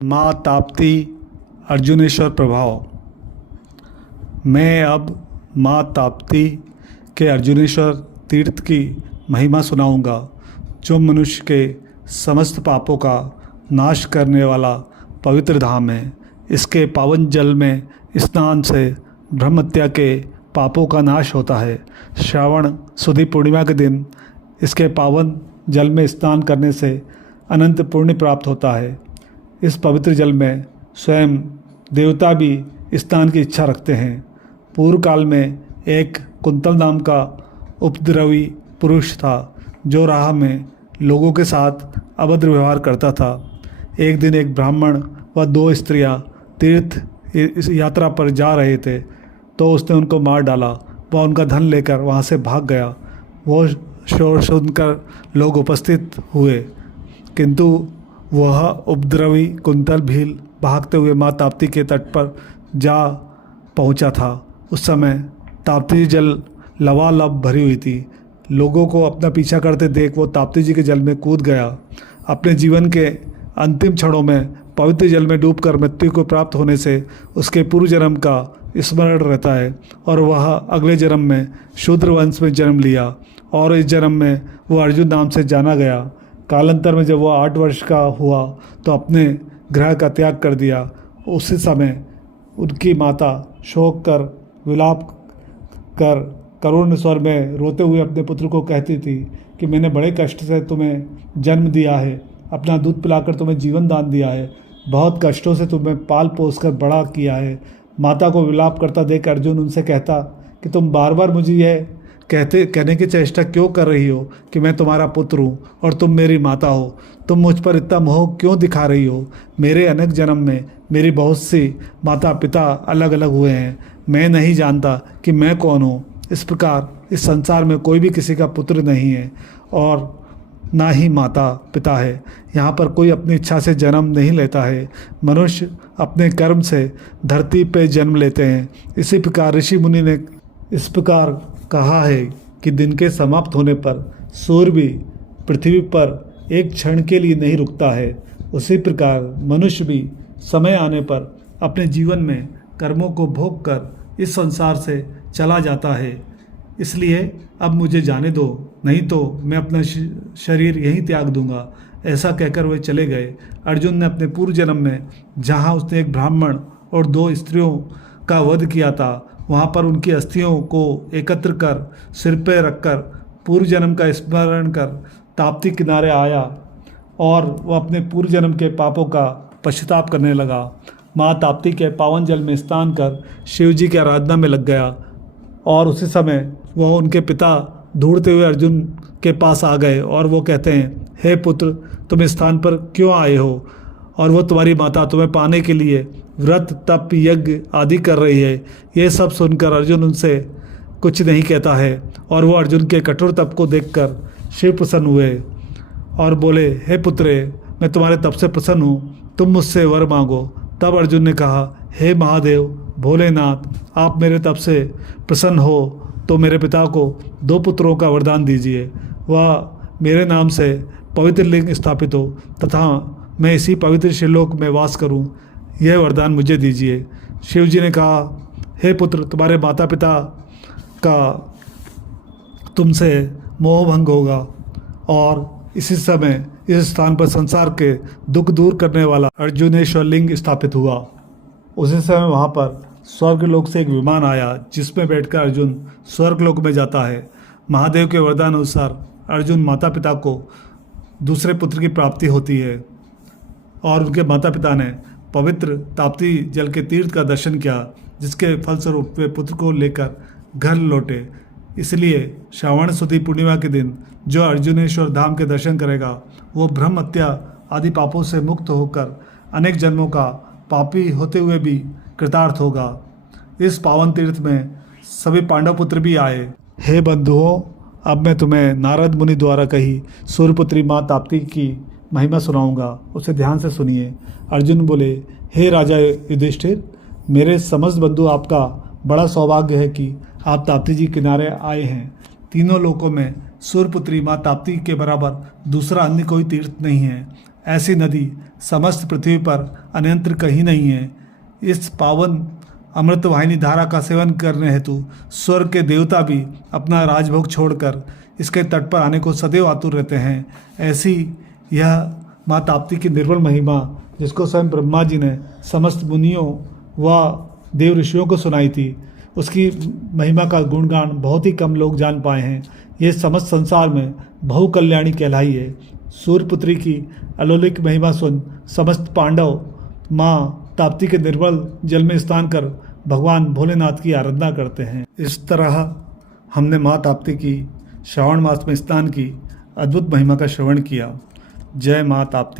माँ ताप्ती अर्जुनेश्वर प्रभाव। मैं अब माँ ताप्ती के अर्जुनेश्वर तीर्थ की महिमा सुनाऊंगा, जो मनुष्य के समस्त पापों का नाश करने वाला पवित्र धाम है। इसके पावन जल में स्नान से ब्रह्महत्या के पापों का नाश होता है। श्रावण सुदी पूर्णिमा के दिन इसके पावन जल में स्नान करने से अनंत पुण्य प्राप्त होता है। इस पवित्र जल में स्वयं देवता भी स्नान की इच्छा रखते हैं। पूर्व काल में एक कुंतल नाम का उपद्रवी पुरुष था, जो राह में लोगों के साथ अभद्र व्यवहार करता था। एक दिन एक ब्राह्मण व दो स्त्रियां तीर्थ इस यात्रा पर जा रहे थे, तो उसने उनको मार डाला। वह उनका धन लेकर वहाँ से भाग गया। वो शोर सुनकर लोग उपस्थित हुए, किंतु वह उपद्रवी कुंतल भील भागते हुए माँ ताप्ती के तट पर जा पहुंचा था। उस समय ताप्ती जल लबालब भरी हुई थी। लोगों को अपना पीछा करते देख वो ताप्ती जी के जल में कूद गया। अपने जीवन के अंतिम क्षणों में पवित्र जल में डूबकर मृत्यु को प्राप्त होने से उसके पूर्व जन्म का स्मरण रहता है, और वह अगले जन्म में शूद्र वंश में जन्म लिया, और इस जन्म में वो अर्जुन नाम से जाना गया। कालांतर में जब वह 8 वर्ष का हुआ तो अपने ग्रह का त्याग कर दिया। उसी समय उनकी माता शोक कर विलाप कर करुण स्वर में रोते हुए अपने पुत्र को कहती थी कि मैंने बड़े कष्ट से तुम्हें जन्म दिया है, अपना दूध पिलाकर तुम्हें जीवन दान दिया है, बहुत कष्टों से तुम्हें पाल पोस कर बड़ा किया है। माता को विलाप करता देख अर्जुन उनसे कहता कि तुम बार बार मुझे यह कहने की चेष्टा क्यों कर रही हो कि मैं तुम्हारा पुत्र हूँ और तुम मेरी माता हो। तुम मुझ पर इतना मोह क्यों दिखा रही हो। मेरे अनेक जन्म में मेरी बहुत सी माता पिता अलग अलग हुए हैं। मैं नहीं जानता कि मैं कौन हूँ। इस प्रकार इस संसार में कोई भी किसी का पुत्र नहीं है और ना ही माता पिता है। यहाँ पर कोई अपनी इच्छा से जन्म नहीं लेता है। मनुष्य अपने कर्म से धरती पे जन्म लेते हैं। इसी प्रकार ऋषि मुनि ने इस प्रकार कहा है कि दिन के समाप्त होने पर सूर्य भी पृथ्वी पर एक क्षण के लिए नहीं रुकता है। उसी प्रकार मनुष्य भी समय आने पर अपने जीवन में कर्मों को भोग कर इस संसार से चला जाता है। इसलिए अब मुझे जाने दो, नहीं तो मैं अपना शरीर यहीं त्याग दूंगा। ऐसा कहकर वे चले गए। अर्जुन ने अपने पूर्व जन्म में जहाँ उसने एक ब्राह्मण और 2 स्त्रियों का वध किया था, वहाँ पर उनकी अस्थियों को एकत्र कर सिर पर रखकर पूर्व जन्म का स्मरण कर ताप्ती किनारे आया, और वह अपने पूर्व जन्म के पापों का पश्चाताप करने लगा। माँ ताप्ती के पावन जल में स्नान कर शिव जी की आराधना में लग गया, और उसी समय वह उनके पिता ढूंढते हुए अर्जुन के पास आ गए, और वो कहते हैं, हे पुत्र, तुम इस स्थान पर क्यों आए हो, और वो तुम्हारी माता तुम्हें पाने के लिए व्रत तप यज्ञ आदि कर रही है। ये सब सुनकर अर्जुन उनसे कुछ नहीं कहता है, और वो अर्जुन के कठोर तप को देखकर शिव प्रसन्न हुए और बोले, हे पुत्रे, मैं तुम्हारे तप से प्रसन्न हूँ, तुम मुझसे वर मांगो। तब अर्जुन ने कहा, हे महादेव भोलेनाथ, आप मेरे तप से प्रसन्न हो तो मेरे पिता को 2 पुत्रों का वरदान दीजिए। वह मेरे नाम से पवित्र लिंग स्थापित हो तथा मैं इसी पवित्र शिवलोक में वास करूं, यह वरदान मुझे दीजिए। शिव जी ने कहा, हे पुत्र, तुम्हारे माता पिता का तुमसे मोह भंग होगा, और इसी समय इस स्थान पर संसार के दुख दूर करने वाला अर्जुनेश्वर लिंग स्थापित हुआ। उसी समय वहाँ पर स्वर्गलोक से एक विमान आया, जिसमें बैठकर अर्जुन स्वर्गलोक में जाता है। महादेव के वरदान अनुसार अर्जुन माता पिता को दूसरे पुत्र की प्राप्ति होती है, और उनके माता पिता ने पवित्र ताप्ती जल के तीर्थ का दर्शन किया, जिसके फलस्वरूप वे पुत्र को लेकर घर लौटे। इसलिए श्रावण सुदी पूर्णिमा के दिन जो अर्जुनेश्वर धाम के दर्शन करेगा, वो ब्रह्म हत्या आदि पापों से मुक्त होकर अनेक जन्मों का पापी होते हुए भी कृतार्थ होगा। इस पावन तीर्थ में सभी पांडव पुत्र भी आए। हे बंधुओं, अब मैं तुम्हें नारद मुनि द्वारा कही सूर्यपुत्री माँ ताप्ती की महिमा सुनाऊंगा, उसे ध्यान से सुनिए। अर्जुन बोले, हे राजा युधिष्ठिर, मेरे समस्त बंधु, आपका बड़ा सौभाग्य है कि आप ताप्ती जी किनारे आए हैं। तीनों लोकों में सूर्यपुत्री माँ ताप्ती के बराबर दूसरा अन्य कोई तीर्थ नहीं है। ऐसी नदी समस्त पृथ्वी पर अन्यंत्र कहीं नहीं है। इस पावन अमृत वाहिनी धारा का सेवन करने हेतु स्वर्ग के देवता भी अपना राजभोग छोड़कर इसके तट पर आने को सदैव आतुर रहते हैं। ऐसी यह माँ ताप्ती की निर्मल महिमा, जिसको स्वयं ब्रह्मा जी ने समस्त मुनियों व देव ऋषियों को सुनाई थी, उसकी महिमा का गुणगान बहुत ही कम लोग जान पाए हैं। ये समस्त संसार में बहुकल्याणी कहलाई है। सूर्यपुत्री की अलौकिक महिमा सुन समस्त पांडव माँ ताप्ती के निर्मल जल में स्नान कर भगवान भोलेनाथ की आराधना करते हैं। इस तरह हमने माँ ताप्ती की श्रावण मास में स्नान की अद्भुत महिमा का श्रवण किया। जय माँ ताप्ती।